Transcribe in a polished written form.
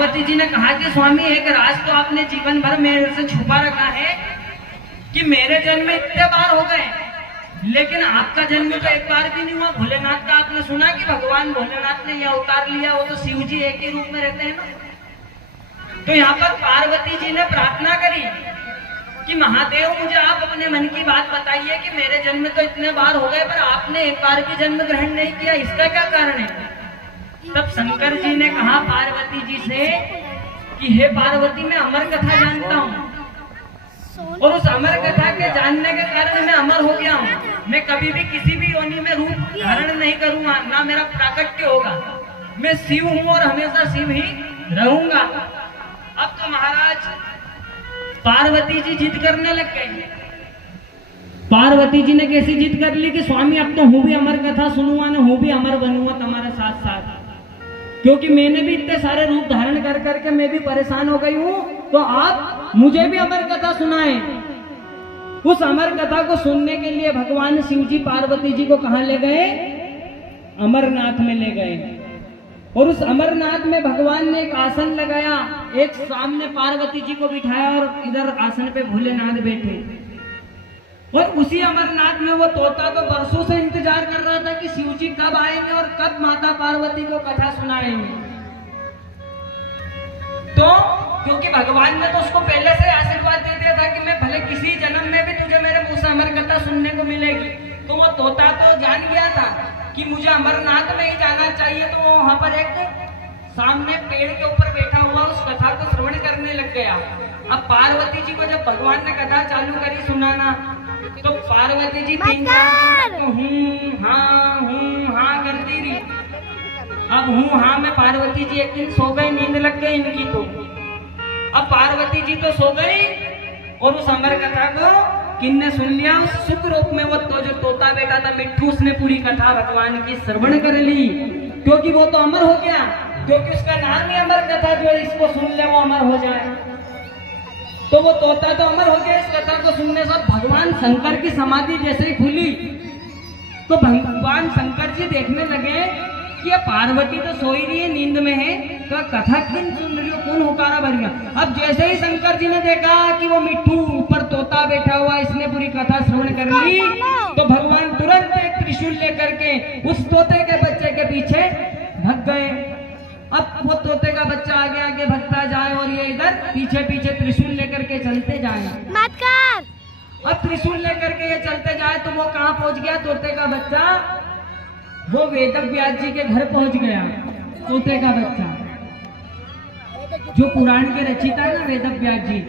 पार्वती जी ने कहा कि स्वामी एक राज तो आपने जीवन भर मेरे से छुपा रखा है कि मेरे जन्म में इतने बार हो गए, लेकिन आपका जन्म तो एक बार भी नहीं हुआ। भोलेनाथ का आपने सुना कि भगवान भोलेनाथ ने यह अवतार लिया, वो तो शिव जी एक ही रूप में रहते हैं ना। तो यहाँ पर पार्वती जी ने प्रार्थना करी कि महादेव मुझे आप अपने मन की बात बताइए कि मेरे जन्म तो इतने बार हो गए पर आपने एक बार भी जन्म ग्रहण नहीं किया, इसका क्या कारण है। तब शंकर जी ने कहा पार्वती जी से कि हे पार्वती, मैं अमर कथा जानता हूँ और उस अमर कथा के जानने के कारण मैं अमर हो गया हूँ। मैं कभी भी किसी भी योनि में रूप धारण नहीं करूंगा, ना मेरा प्राकट्य होगा। मैं शिव हूँ और हमेशा शिव ही रहूंगा। अब तो महाराज पार्वती जी जिद करने लग गई। पार्वती जी ने कैसी जिद कर ली कि स्वामी अब तो हूँ भी अमर कथा सुनूंगा ना, हूँ भी अमर बनूंगा तुम्हारे साथ साथ, क्योंकि मैंने भी इतने सारे रूप धारण कर करके मैं भी परेशान हो गई हूँ, तो आप मुझे भी अमर कथा सुनाएं। उस अमर कथा को सुनने के लिए भगवान शिव जी पार्वती जी को कहां ले गए? अमरनाथ में ले गए। और उस अमरनाथ में भगवान ने एक आसन लगाया, एक सामने पार्वती जी को बिठाया और इधर आसन पे भोलेनाथ बैठे। और उसी अमरनाथ में वो तोता तो बरसों से इंतजार कर रहा था कि शिव जी कब आएंगे और कब माता पार्वती को कथा सुनाएंगे। तो क्योंकि भगवान ने तो उसको पहले से आशीर्वाद दे दिया था कि मैं भले किसी जन्म में भी तुझे मेरे मुंह से अमर कथा सुनने को मिलेगी, तो वो तोता तो जान गया था कि मुझे अमरनाथ में ही जाना चाहिए। तो वो वहां पर एक सामने पेड़ के ऊपर बैठा हुआ उस कथा को श्रवण करने लग गया। अब पार्वती जी को जब भगवान ने कथा चालू करी सुनाना, तो पार्वती जी 3 बार हूँ हाँ करती रही। अब हूँ हाँ में पार्वती जी एक दिन सो गई, नींद लग गई इनकी। तो अब पार्वती जी तो सो गई और उस अमर कथा को किन्ने सुन लिया। उस सुख रूप में वो तो जो तोता बेटा था मिट्ठू, उसने पूरी कथा भगवान की श्रवण कर ली, क्योंकि वो तो अमर हो गया, क्योंकि उसका नाम ही अमर कथा, जो इसको सुन ले वो अमर हो जाए। तो वो तोता तो अमर हो गया इस कथा को सुनने से। भगवान शंकर की समाधि जैसे ही खुली तो भगवान शंकर जी देखने लगे कि पार्वती तो सोई रही है, नींद में है, तो कथा किन सुन रही हो, कौन हुकारा भर गया। अब जैसे ही शंकर जी ने देखा कि वो मिट्ठू ऊपर तोता बैठा हुआ, इसने पूरी कथा श्रवण कर ली, तो भगवान तुरंत एक त्रिशूल लेकर के उस तोते के बच्चे के पीछे भाग गए। अब वो तोते का बच्चा आगे आगे भगता जाए और ये इधर पीछे पीछे त्रिशूल लेकर के चलते जाए। अब त्रिशूल लेकर के ये चलते जाए तो वो कहाँ पहुंच गया? तोते का बच्चा वो वेदव्यास जी के घर पहुंच गया। तोते का बच्चा जो पुराण के रचिता है ना वेदव्यास जी,